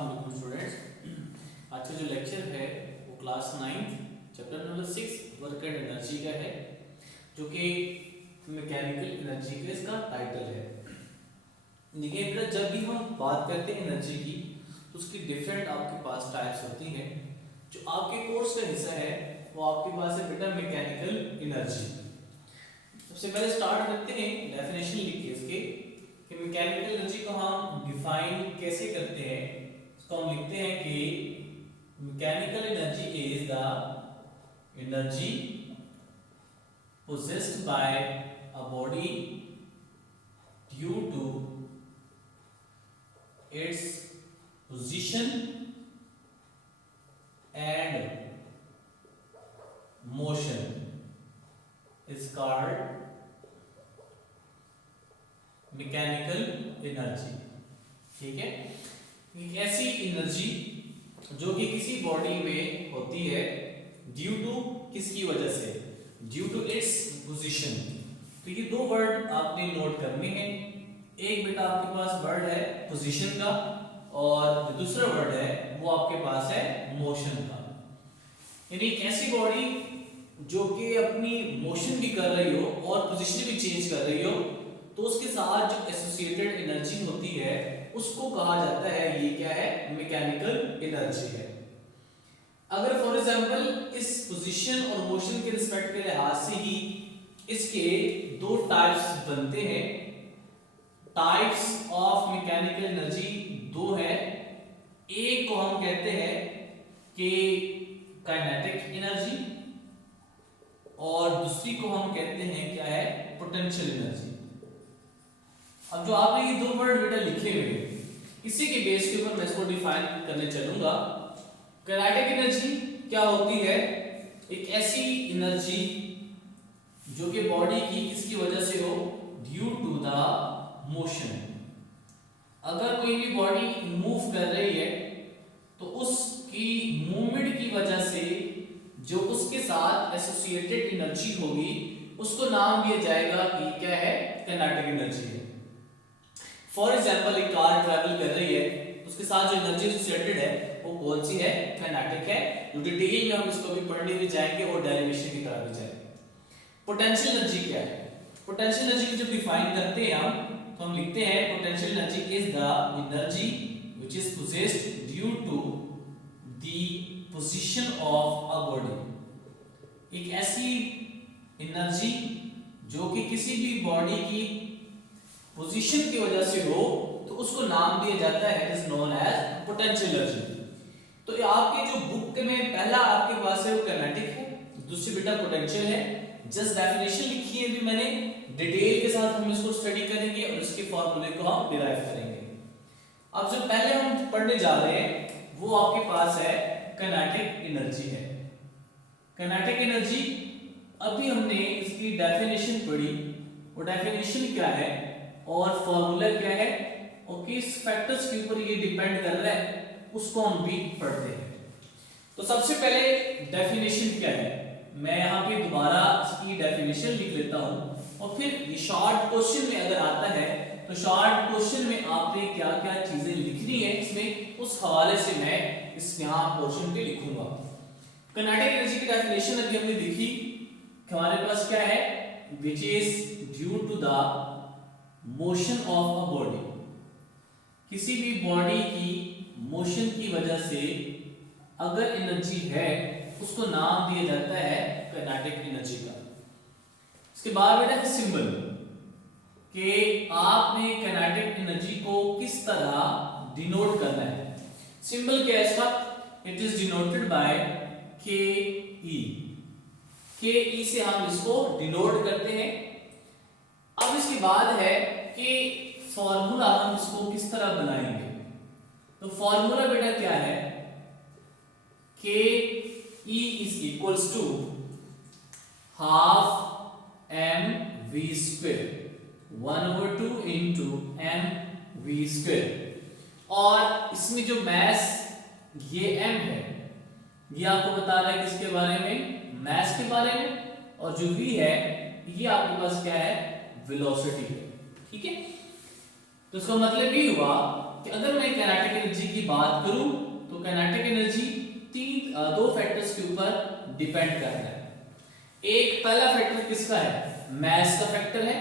अस्सलाम स्टूडेंट्स। आज का जो लेक्चर है वो class 9 chapter number 6 work and energy का है, जो कि मैकेनिकल एनर्जी का इसका टाइटल है। देखिए बेटा, जब भी हम बात करते हैं एनर्जी की तो उसकी डिफरेंट आपके पास टाइप्स होती हैं। जो आपके कोर्स का हिस्सा है वो आपके पास है बेटा मैकेनिकल एनर्जी। सबसे पहले स्टार्ट करते हैं डेफिनेशन लिख के इसके कि मैकेनिकल एनर्जी को हम डिफाइन कैसे करते हैं। इसको हम लिखते हैं कि mechanical energy is the energy possessed by a body due to its position and motion is called mechanical energy. ठीक है, एक ऐसी एनर्जी जो कि किसी बॉडी में होती है ड्यू टू किसकी वजह से, ड्यू टू इट्स पोजीशन। तो ये दो वर्ड आपने नोट करने हैं। एक बेटा आपके पास वर्ड है पोजीशन का और जो दूसरा वर्ड है वो आपके पास है मोशन का। यानी एक ऐसी बॉडी जो कि अपनी मोशन भी कर रही हो और पोजीशन भी चेंज कर रही हो, तो उसके साथ जो एसोसिएटेड एनर्जी होती है उसको कहा जाता है, ये क्या है, मैकेनिकल एनर्जी है। अगर फॉर एग्जांपल इस पोजीशन और मोशन के रिस्पेक्ट के लिहाज से ही इसके दो टाइप्स बनते हैं। टाइप्स ऑफ मैकेनिकल एनर्जी दो है। एक को हम कहते हैं कि काइनेटिक एनर्जी और दूसरी को हम कहते हैं क्या है, पोटेंशियल एनर्जी। अब जो आपने ये दो वर्ड बेटा लिखे हुए इसी के बेस के ऊपर मैं इसको डिफाइन करने चलूंगा। काइनेटिक एनर्जी क्या होती है, एक ऐसी एनर्जी जो कि बॉडी की किसकी वजह से हो, ड्यू टू द मोशन। अगर कोई भी बॉडी मूव कर रही है तो उसकी मूवमेंट की वजह से जो उसके साथ एसोसिएटेड एनर्जी होगी उसको नाम दिया जाएगा कि क्या है, काइनेटिक एनर्जी है। फॉर एग्जांपल एक कार ट्रैवल कर रही है, उसके साथ जो एनर्जी एसोसिएटेड है वो कौन सी है, काइनेटिक है। जो डिटेल में हम इसको भी पढ़ने भी जाएंगे और डेरिवेशन की तरफ भी जाएंगे। पोटेंशियल एनर्जी क्या है, पोटेंशियल एनर्जी को जब डिफाइन करते हैं हम तो हम लिखते हैं potential energy is the energy which is possessed due to the position of a body. एक ऐसी एनर्जी जो कि किसी भी बॉडी की पोजीशन की वजह से हो तो उसको नाम दिया जाता है, it is known as potential energy. तो ये आपके जो बुक में पहला आपके पास है वो काइनेटिक है, दूसरी बेटा पोटेंशियल है। जस्ट डेफिनेशन लिखी है भी मैंने, डिटेल के साथ हम इसको स्टडी करेंगे और इसके फार्मूले को हम डिराइव करेंगे। अब जो पहले हम पढ़ने जा रहे हैं वो आपके पास है काइनेटिक एनर्जी है। काइनेटिक एनर्जी अभी हमने इसकी डेफिनेशन पढ़ी, वो डेफिनेशन क्या है और फार्मूला क्या है और किस फैक्टर्स के ऊपर ये डिपेंड कर रहा है उसको हम भी पढ़ते हैं। तो सबसे पहले डेफिनेशन क्या है, मैं यहाँ पे दोबारा इसकी डेफिनेशन लिख लेता हूँ और फिर ये शॉर्ट क्वेश्चन में अगर आता है तो शॉर्ट क्वेश्चन में आपने क्या क्या चीजें लिखनी है इसमें, उस हवाले से मैं इस यहाँ क्वेश्चन पे लिखूंगा। काइनेटिक एनर्जी की डेफिनेशन अभी हमने देखी, हमारे पास क्या है, which is due to the motion of a body. किसी भी बॉडी की मोशन की वजह से अगर एनर्जी है उसको नाम दिया जाता है काइनेटिक एनर्जी का। इसके बाद बेटा है सिंबल कि आपने काइनेटिक एनर्जी को किस तरह डिनोट करना है। सिंबल क्या है इसका, इट इज डिनोटेड बाय के ई से हम इसको डिनोट करते हैं। अब इसके बाद है कि फॉर्मूला हम इसको किस तरह बनाएंगे। तो फॉर्मूला बेटा क्या है, K E is equals to half M V square, 1/2 into M V square. और इसमें जो मैस ये एम है ये आपको बता रहा है किसके बारे में, मैस के बारे में, और जो वी है ये आपके पास क्या है, वेलोसिटी है। ठीक है, तो इसका मतलब ये हुआ कि अगर मैं काइनेटिक एनर्जी की बात करूं तो काइनेटिक एनर्जी दो फैक्टर्स के ऊपर डिपेंड करता है। एक पहला फैक्टर किसका है, मास का फैक्टर है।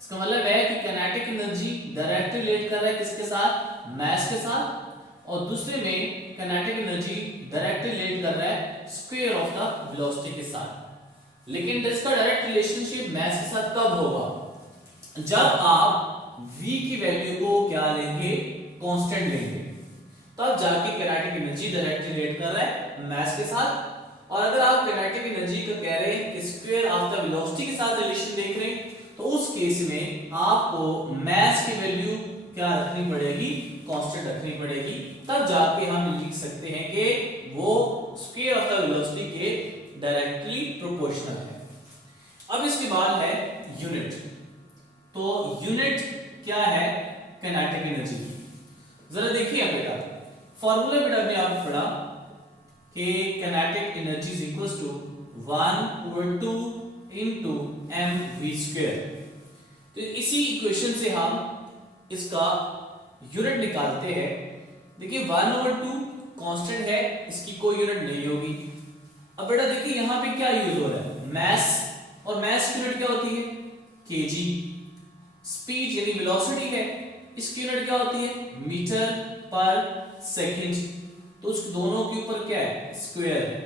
इसका मतलब है कि काइनेटिक एनर्जी डायरेक्टली रिलेट कर रहा है किसके साथ, मास के साथ। और दूसरे में काइनेटिक एनर्जी डायरेक्टली रिलेट कर रहा है स्क्वायर ऑफ द वेलोसिटी के साथ। लेकिन इसका डायरेक्ट रिलेशनशिप मास के साथ कब होगा, जब आप v की वैल्यू को क्या लेंगे, कांस्टेंट लेंगे, तब जाके काइनेटिक एनर्जी डायरेक्टली रिलेट कर रहा है मास के साथ। और अगर आप काइनेटिक एनर्जी का कह रहे हैं कि स्क्वायर ऑफ द वेलोसिटी के साथ रिलेशन देख रहे हैं, तो उस केस में आपको मास की वैल्यू क्या रखनी पड़ेगी, कांस्टेंट रखनी पड़ेगी, तब जाके हम लिख सकते हैं कि वो स्क्वायर ऑफ द वेलोसिटी के डायरेक्टली प्रोपोर्शनल है। अब इसके बाद है यूनिट। तो यूनिट क्या है काइनेटिक एनर्जी की, जरा देखिए बेटा, फॉर्मूला बेटा हमने आपको पढ़ा कि kinetic energy is equals to 1/2 into mv²। तो इसी इक्वेशन से हम इसका यूनिट निकालते हैं। देखिए 1/2 कांस्टेंट है, इसकी कोई यूनिट नहीं होगी। अब बेटा देखिए यहां पे क्या यूज हो रहा है, मास, और मास की यूनिट क्या होती है, केजी। स्पीड यानी वेलोसिटी है, इसकी यूनिट क्या होती है, मीटर पर सेकंड। तो उस दोनों के ऊपर क्या है, स्क्वायर है।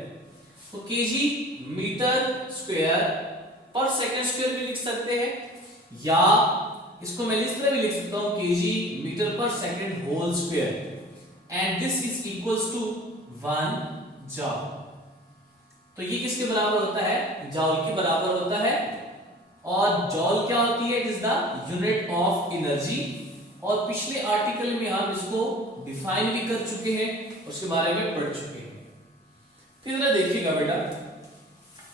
तो केजी मीटर स्क्वायर पर सेकंड स्क्वायर भी लिख सकते हैं, या इसको मैं इस तरह भी लिख सकता हूं, KG metre per second whole square, and this is equals to 1 joule. तो ये किसके बराबर होता है, जॉल के बराबर होता है। और जॉल क्या होती है, it is the unit of energy. और पिछले आर्टिकल में हम इसको डिफाइन भी कर चुके हैं, उसके बारे में पढ़ चुके हैं। फिर जरा देखिएगा बेटा,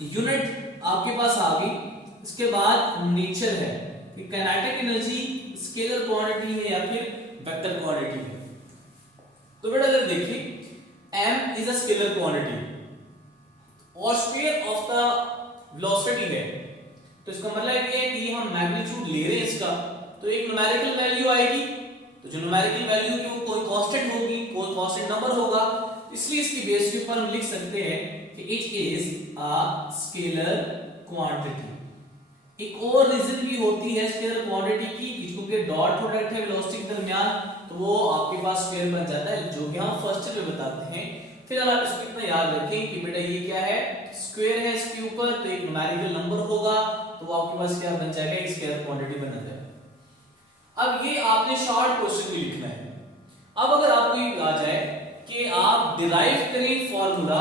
यूनिट आपके पास आ गई। इसके बाद नेचर है कि काइनेटिक एनर्जी स्केलर क्वांटिटी है या फिर वेक्टर क्वांटिटी है। तो बेटा जरा देखिए, m is a scalar quantity और स्क्वायर ऑफ द वेलोसिटी है। तो इसका मतलब ये है कि हम मैग्नीट्यूड ले रहे हैं इसका, तो एक न्यूमेरिकल वैल्यू आएगी। तो जो न्यूमेरिकल वैल्यू की वो कोई कांस्टेंट होगी, कोई कांस्टेंट नंबर होगा, इसलिए इसकी बेस के ऊपर हम लिख सकते हैं कि it is a scalar quantity. एक और रीजन भी होती है स्केलर क्वांटिटी की, क्योंकि डॉट प्रोडक्ट है वेलोसिटी के दरमियान, तो वो आपके पास स्क्वायर बन जाता है, जो कि हम फर्स्ट में बताते हैं। फिर आप इसको इतना याद रखें कि बेटा ये क्या है, स्क्वायर है इसके ऊपर, तो एक न्यूमेरिकल नंबर होगा, तो वो आपके पास क्या बन जाएगा, एक स्केलर क्वांटिटी बन जाएगा। अब ये आपने शॉर्ट क्वेश्चन में लिखना है। अब अगर आपको ये आ जाए कि आप डिराइव करें फॉर्मूला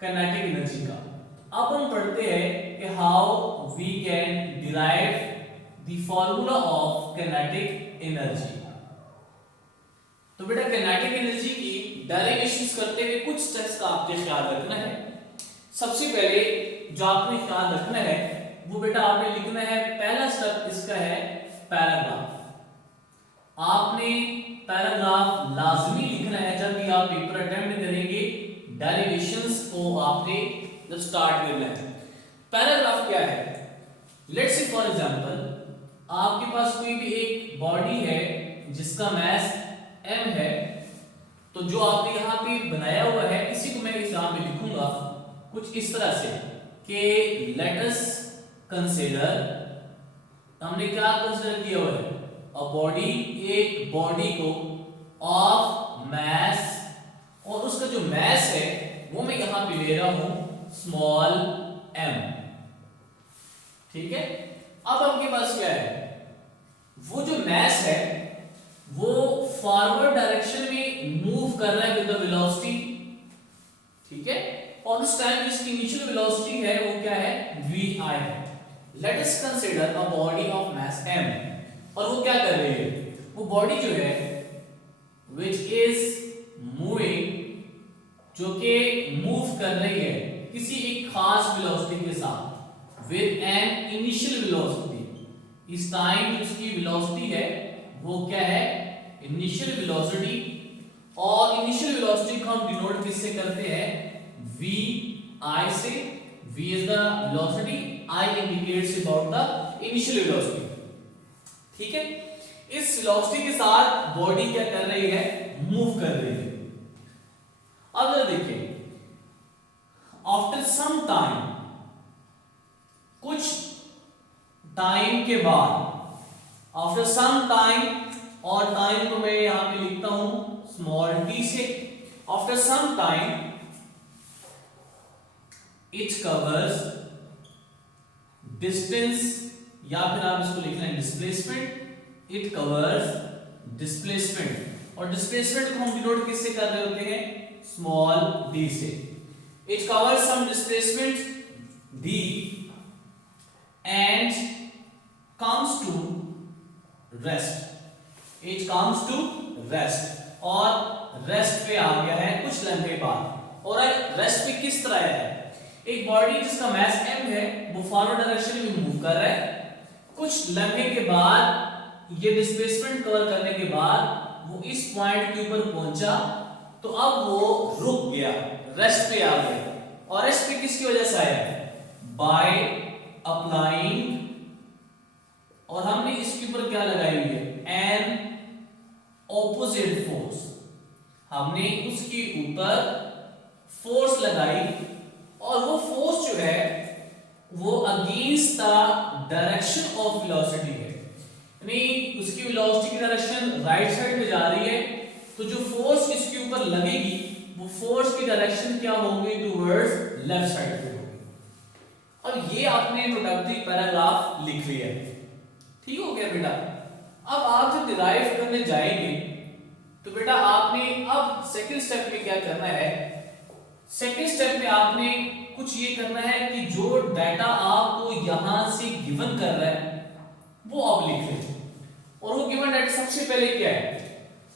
काइनेटिक एनर्जी का, अब हम पढ़ते हैं कि how we can derive the formula of kinetic energy. तो बेटा काइनेटिक एनर्जी की डेरिवेशंस करते हुए कुछ स्टेप्स का आपने ख्याल रखना है। सबसे पहले जो आपने ख्याल रखना है वो बेटा आपने लिखना है, पहला स्टेप इसका है पैराग्राफ। आपने पैराग्राफ लाजमी लिखना है जब भी आप पेपर अटेम्प्ट करेंगे। डेरिवेशंस को आपने जब स्टार्ट करना है। पैराग्राफ क्या है, लेट्स से फॉर एग्जांपल आपके पास कोई भी एक बॉडी है जिसका मास m है। तो जो आपने यहाँ पे बनाया हुआ है, इसी को मैं यहाँ पे लिखूंगा कुछ इस तरह से कि लेट अस कंसीडर, हमने क्या कंसीडर किया हुआ है, अ बॉडी, एक बॉडी को ऑफ मास, और उसका जो मास है वो मैं यहां पे ले रहा हूं स्मॉल m। ठीक है, अब आपके पास क्या है, वो जो मास है वो फॉरवर्ड डायरेक्शन में मूव कर रहा है विद द वेलोसिटी। ठीक है, और उस टाइम जिसकी इनिशियल वेलोसिटी है वो क्या है, vi है। Let us consider a body of mass m, और वो क्या कर रही है, वो बॉडी जो है which is moving, जो कि मूव कर रही है किसी एक खास वेलोसिटी के साथ with an initial velocity। इस टाइम उसकी वेलोसिटी है वो क्या है, इनिशियल वेलोसिटी। और इनिशियल वेलोसिटी को हम डिनोट किससे करते हैं, vi से। v is the velocity, I indicates about the initial velocity। ठीक है, इस वेलोसिटी के साथ बॉडी क्या कर रही है, मूव कर रही है। अब जरा देखिए, आफ्टर सम टाइम, कुछ टाइम के बाद, आफ्टर सम टाइम, और टाइम को मैं यहां पे लिखता हूं स्मॉल टी से। After some time it covers distance, या फिर आप इसको लिख लें डिस्प्लेसमेंट। इट कवर्स डिस्प्लेसमेंट, और डिस्प्लेसमेंट को हम डिनोट किससे कर रहे होते हैं, स्मॉल डी से। It covers some displacement D and comes to rest. It comes to rest, और रेस्ट पे आ गया है कुछ लम्हे बाद। और रेस्ट पे किस तरह है, एक बॉडी जिसका मास m है वो फॉरवर्ड डायरेक्शन में मूव कर रहा है, कुछ लम्हे के बाद ये डिस्प्लेसमेंट कवर करने के बाद वो इस पॉइंट के ऊपर पहुंचा, तो अब वो रुक गया, रेस्ट पे आ गया। और रेस्ट पे किसकी वजह से आया, बाय अप्लाइंग, और हमने इसके ऊपर क्या लगाई हुई है, एन ऑपोजिट फोर्स। हमने उसके ऊपर फोर्स लगाई, और वो फोर्स जो है वो against the direction of velocity है, यानी उसकी वेलोसिटी की डायरेक्शन राइट साइड में जा रही है, तो जो फोर्स इसके ऊपर लगेगी वो फोर्स की डायरेक्शन क्या होगी, टुवर्ड्स लेफ्ट साइड पे होगी। अब ये आपने इंट्रोडक्टरी पैराग्राफ लिख लिया, ठीक हो गया बेटा। अब आप जब डिराइव करने जाएंगे तो बेटा आपने अब सेकंड स्टेप में क्या करना है, सेकंड स्टेप में आपने कुछ ये करना है कि जो डाटा आपको यहां से गिवन कर रहा है वो आप लिख लें। और वो गिवन डाटा सबसे पहले क्या है,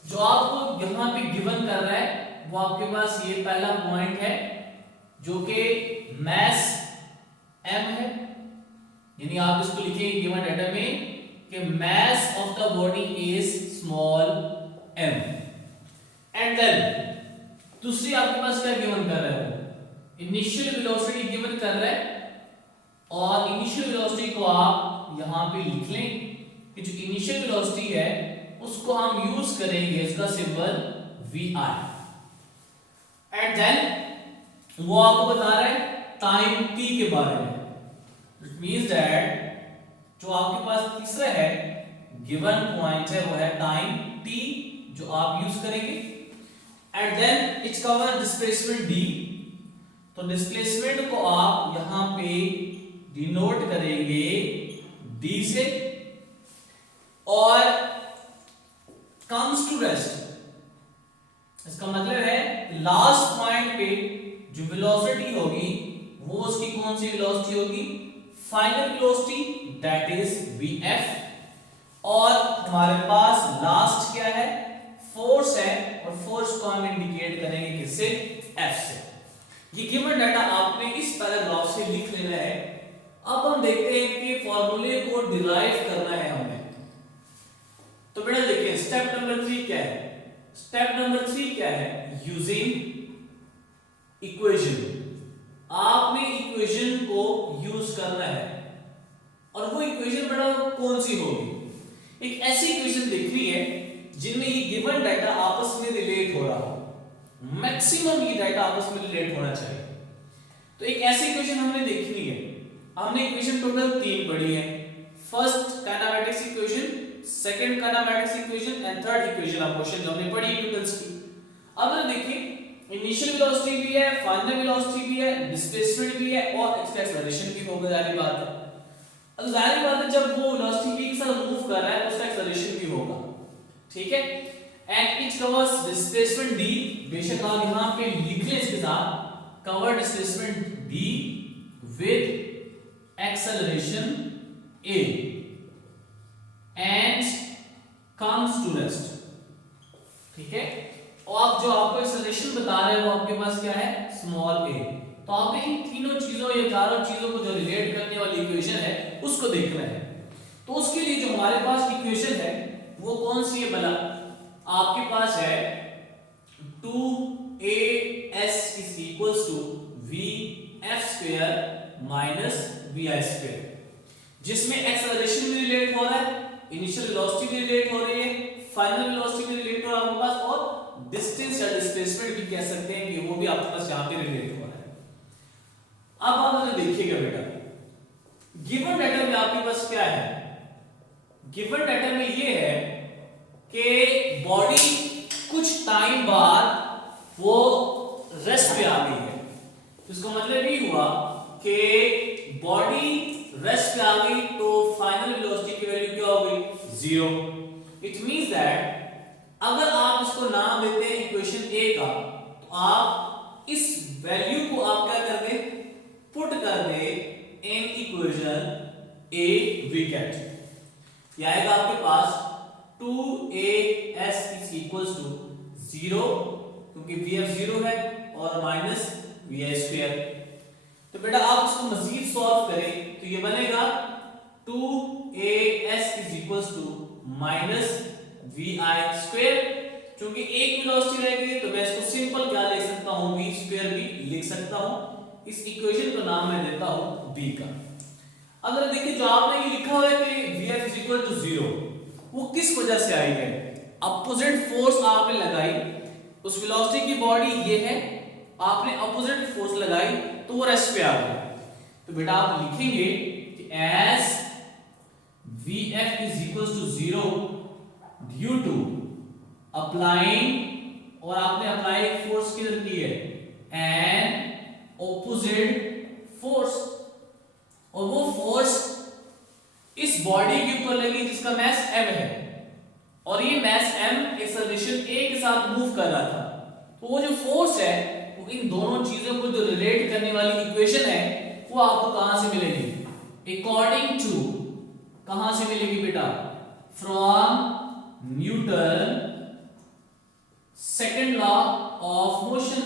जो आपको यहां पे गिवन कर रहा है वो आपके पास ये पहला पॉइंट है जो कि मास m है, यानी आप इसको लिखेंगे गिवन डाटा में कि mass of the body is small m। And then दूसरी आपके पास क्या गिवन कर रहा है, इनिशियल वेलोसिटी गिवन कर रहा है, और इनिशियल वेलोसिटी को आप यहां पे लिख लें कि जो इनिशियल वेलोसिटी है उसको हम यूज करेंगे इसका सिंबल vi। एंड देन वो आपको बता रहा है टाइम t के बारे में। इट मींस दैट जो आपके पास तीसरा है गिवन पॉइंट है वो है टाइम t, जो आप यूज करेंगे। And then its cover displacement d, तो डिस्प्लेसमेंट को आप यहां पे डिनोट करेंगे d से। और कम्स टू रेस्ट, इसका मतलब है लास्ट पॉइंट पे जो वेलोसिटी होगी वो उसकी कौन सी वेलोसिटी होगी, final velocity, that is vf। और हमारे पास लास्ट क्या है, फोर्स है, और फोर्स को हम इंडिकेट करेंगे किससे, f से। ये गिवन डाटा आपने इस पैराग्राफ से लिख लेना है। अब हम देखते हैं कि फॉर्मूले को डिराइव करना है हमें। तो बेटा देखिए स्टेप नंबर 3 क्या है, स्टेप नंबर 3 क्या है, यूजिंग इक्वेशन। आपने इक्वेशन को यूज करना है, और वो इक्वेशन बेटा कौन सी होगी, एक ऐसी इक्वेशन देखनी है जिनमें ये गिवन डाटा आपस में रिलेट हो रहा हो, मैक्सिमम ये डाटा आपस में रिलेट होना चाहिए। तो एक ऐसी इक्वेशन हमने देखनी है। हमने इक्वेशन टोटल 3 पढ़ी है, first kinematics equation, second kinematics equation and third equation of motion जो हमने पढ़ी न्यूटन्स की। अब जरा देखिए इनिशियल वेलोसिटी भी है, फाइनल वेलोसिटी भी है, डिस्प्लेसमेंट भी है, और इसका एक्सेलरेशन भी होगा, जाहिर बात है। अब जाहिर बात है जब वो वेलोसिटी v के साथ मूव कर रहा है तो उसका एक्सेलरेशन भी होगा, ठीक है। And it covers displacement d, बेशक आप यहां पे लिख लें इसके साथ cover displacement d with acceleration a and comes to rest, ठीक है। और जो आपको एक्सेलरेशन बता रहे हैं वो आपके पास क्या है, स्मॉल a। तो आपने इन तीनों चीजों या चारों चीजों को जो रिलेट करने वाली इक्वेशन है उसको देखना है। तो उसके लिए जो हमारे पास इक्वेशन है वो कौन सी है भला, आपके पास है 2as is equals to vf² minus vi², जिसमें एक्सेलरेशन भी रिलेट हो रहा है इनिशियल वेलोसिटी भी रिलेट हो रही है, फाइनल वेलोसिटी भी रिलेट हो रहा है आपके पास, और डिस्टेंस या डिस्प्लेसमेंट भी कह सकते हैं कि वो भी आपके पास यहाँ पे रिलेट हो रहा है। अब आप मुझे देखिएगा बेटा, गिवन डाटा में आपके पास क्या है, गिवन डाटा में ये है कि बॉडी कुछ टाइम बाद वो रेस्ट पे आ गई है। तो इसका मतलब ये हुआ कि बॉडी रेस्ट पे आ गई तो फाइनल वेलोसिटी की वैल्यू क्या हो गई, 0। इट मींस दैट अगर आप इसको नाम देते हैं इक्वेशन ए का, तो आप इस वैल्यू को आप क्या कर दे, पुट कर दे in equation a we get, ये आएगा आपके पास 2as is equals to 0, क्योंकि vf 0 है, और माइनस vi स्क्वायर। तो बेटा आप इसको मजीद सॉल्व करें तो ये बनेगा 2as is equals to minus vi square, क्योंकि एक वेलोसिटी रह गई तो मैं इसको सिंपल क्या लिख सकता हूं, v स्क्वायर भी लिख सकता हूं। इस इक्वेशन का नाम मैं देता हूं b का। अगर देखिए जो आपने ये लिखा हुआ है कि vf is equal to 0, वो किस वजह से आई है, अपोजिट फोर्स आपने लगाई, उस वेलोसिटी की बॉडी ये है, आपने अपोजिट फोर्स लगाई तो वो रेस्ट पे आ गया। तो बेटा आप लिखेंगे कि as vf is equals to 0 due to applying, और आपने अप्लाई फोर्स किधर की है, an opposite force, और वो फोर्स इस बॉडी के ऊपर लगी जिसका मास m है, और ये मास m एक्सेलरेशन a के साथ मूव कर रहा था। तो वो जो फोर्स है वो इन दोनों चीजों को जो रिलेट करने वाली इक्वेशन है वो आपको कहां से मिलेगी, अकॉर्डिंग टू, कहां से मिलेगी बेटा, from Newton second law of motion,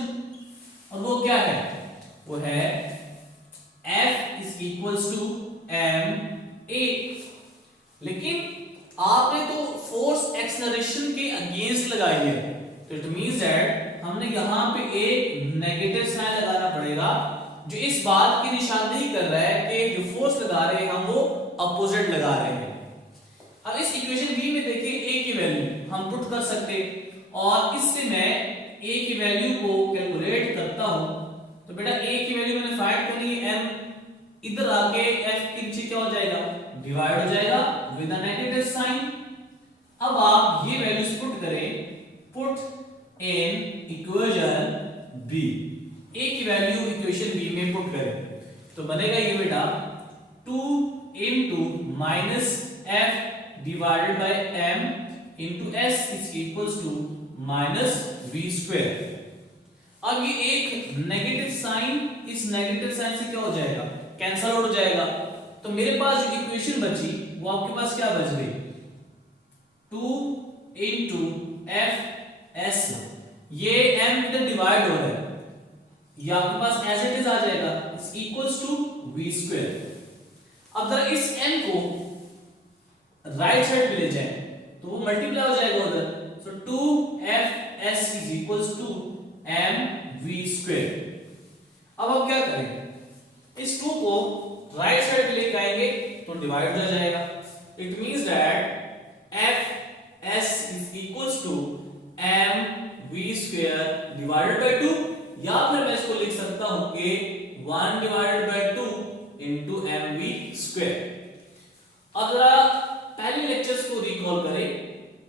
और वो क्या है, वो है F is equals to ma। लेकिन आपने तो फोर्स एक्सेलरेशन के अगेंस्ट लगाई है, तो इट मींस दैट हमने यहां पे एक नेगेटिव साइन लगाना पड़ेगा जो इस बात की निशानदेही कर रहा है कि जो फोर्स लगा रहे हैं हम वो अपोजिट लगा रहे हैं। अब इस इक्वेशन बी में देखिए a की वैल्यू हम पुट कर सकते, और इससे मैं a की वैल्यू को कैलकुलेट करता हूं। तो बेटा a की वैल्यू मैंने फाइंड करनी है, m इधर आके f के नीचे क्या हो जाएगा, डिवाइड हो जाएगा विद अ नेगेटिव साइन। अब आप ये वैल्यूज पुट करें, put in equation b, a की वैल्यू इक्वेशन b में पुट करें तो बनेगा ये बेटा 2 into minus f divided by m into s is equals to minus v square. अब ये एक नेगेटिव साइन इस नेगेटिव साइन से क्या हो जाएगा, कैंसल आउट हो जाएगा। तो मेरे पास जो इक्वेशन बची वो आपके पास क्या बच गई, 2 into f s, ये m इधर डिवाइड हो रहा है, ये आपके पास एज इट इज आ जाएगा, is equals to v square. अब जरा इस m को राइट साइड पे ले जाएं तो वो मल्टीप्लाई हो जाएगा उधर, सो 2fs is equals to mv square. अब हम क्या करें, इस 2 को राइट साइड पे लेके आएंगे तो डिवाइड हो जाएगा, it means that fs is equals to mv square divided by 2, या फिर मैं इसको लिख सकता हूं कि 1 divided by 2 into mv square. अब जरा पहले लेक्चर्स को रिकॉल करें,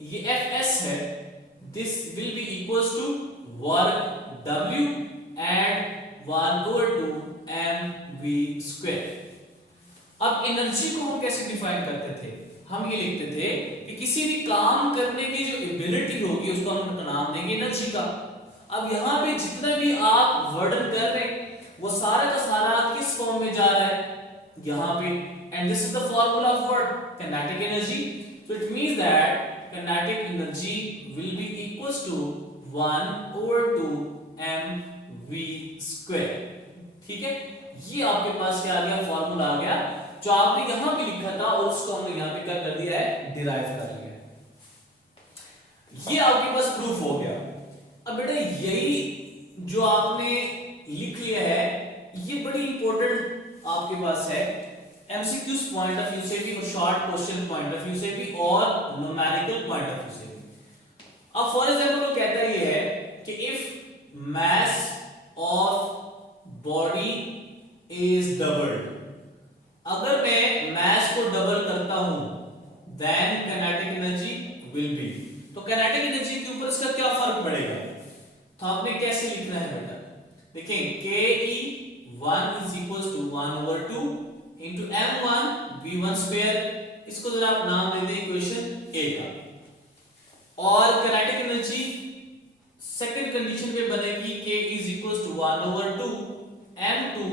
ये fs है, this will be equals to work w and 1/2 mv square. अब एनर्जी को हम कैसे डिफाइन करते थे, हम ये लिखते थे कि किसी भी काम करने की जो एबिलिटी होगी उसको हम नाम देंगे एनर्जी का। अब यहाँ पे जितना भी आप वर्डन कर रहे हैं वो सारा का सारा किस फॉर्म में जा रहा है, यहाँ पे, and this is the formula of what, kinetic energy. So it means that kinetic energy will be equals to 1/2 mv square। ठीक है, ये आपके पास क्या आ गया, फार्मूला आ गया जो आपने यहां पे लिखा था और उसको हमने यहां पे क्या कर दिया है, डिराइव कर लिया है। ये आपके पास प्रूफ हो गया। अब बेटा यही जो आपने लिख लिया है ये बड़ी इंपॉर्टेंट आपके पास है, एमसीक्यूज पॉइंट ऑफ व्यू से भी और short question point of view से भी और न्यूमेरिकल पॉइंट ऑफ व्यू से भी। अब फॉर एग्जांपल वो कहता ये है कि if mass of body is doubled, अगर मैं मास को डबल करता हूं then kinetic energy will be. तो काइनेटिक एनर्जी के ऊपर इसका क्या फर्क पड़ेगा, तो आपने कैसे लिखना है बेटा, देखें ke1 is equals to 1/2 into m1 v1 square, इसको जरा आप नाम दे दें इक्वेशन ए का। और काइनेटिक एनर्जी सेकंड कंडीशन में बनेगी k is equals to 1/2 m2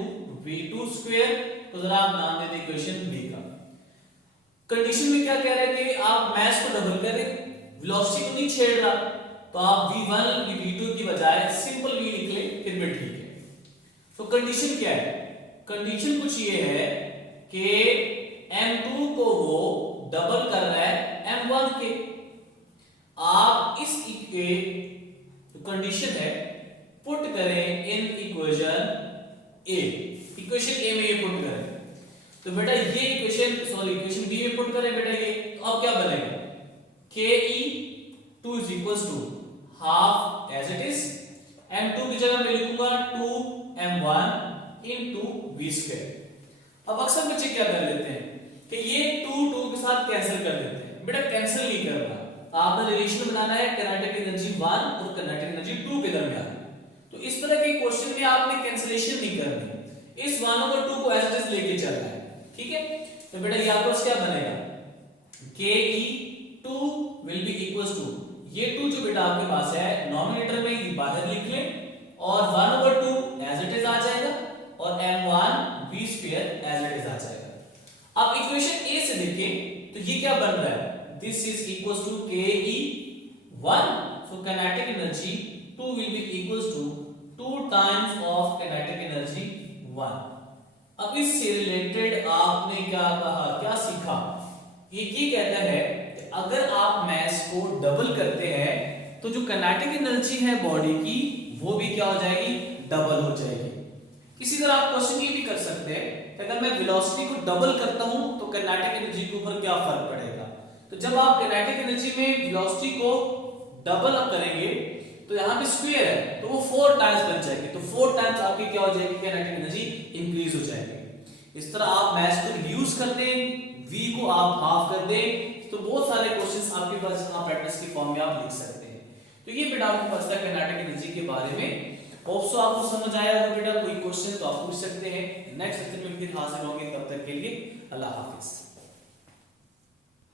v2 square, तो जरा आप नाम दे दें इक्वेशन बी का। कंडीशन में क्या कह रहा है कि आप मास को डबल करें, वेलोसिटी को नहीं छेड़ रहा, तो आप v1 v2 की बजाय सिंपल v लिख लें फिर भी ठीक है। तो कंडीशन क्या है, कंडीशन कुछ ये है कि m2 को वो डबल कर रहा है m1 के। आप इस कंडीशन है पुट करें इन इक्वेशन ए, इक्वेशन ए में ये पुट करें, तो बेटा ये इक्वेशन बी में पुट करें बेटा ये, तो अब क्या बनेगा ke2 is equals to half as it is, m2 की जगह मैं लिखूंगा 2m1 into v square। अब अक्सर बच्चे क्या कर लेते हैं कि ये 2 के साथ कैंसिल कर देते हैं, बेटा कैंसिल नहीं करना, आपने रिलेशन बनाना है काइनेटिक एनर्जी 1 और काइनेटिक एनर्जी 2 के दरमियान। तो इस तरह के क्वेश्चन में आपने कैंसिलेशन नहीं करनी, इस 1/2 को एज इट इज लेके चलना है, ठीक है। तो बेटा यहां पर क्या बनेगा ke2 will be equals to, ये 2 जो बेटा आपके पास है नॉमिनेटर में ये बाहर लिख लें और 1/2 एज इट इज आ जाएगा और m1 v square as it is आ जाएगा। अब इक्वेशन ए से देखें तो ये क्या बन रहा है, this is equals to ke1, so kinetic energy 2 will be equals to 2 times of kinetic energy 1। अब इससे रिलेटेड आपने क्या कहा, क्या सीखा, ये कहता है कि अगर आप मास को डबल करते हैं तो जो काइनेटिक एनर्जी है बॉडी की वो भी क्या हो जाएगी, डबल हो जाएगी। इसी तरह आप क्वेश्चन ये भी कर सकते हैं कि अगर मैं वेलोसिटी को डबल करता हूं तो काइनेटिक एनर्जी के ऊपर क्या फर्क पड़ेगा। तो जब आप काइनेटिक एनर्जी में वेलोसिटी को डबल अप करेंगे तो यहाँ पे स्क्वायर है तो वो 4 टाइम्स बन जाएगी, तो 4 टाइम्स आपकी क्या हो जाएगी, काइनेटिक एनर्जी इंक्रीज हो जाएगी। इस तरह आप मास को रिड्यूस कर दें, v को आप हाफ कर दें, तो बहुत सारे क्वेश्चंस आपके पास यहाँ प्रैक्टिस के फॉर्म में आप लिख सकते हैं। तो ये बेटा आपको पता है काइनेटिक एनर्जी के बारे में। होप सो आपको समझ आया होगा बेटा, कोई क्वेश्चन तो आप पूछ सकते हैं। नेक्स्ट लेक्चर में फिर हाजिर होंगे, तब तक के लिए अल्लाह हाफिज।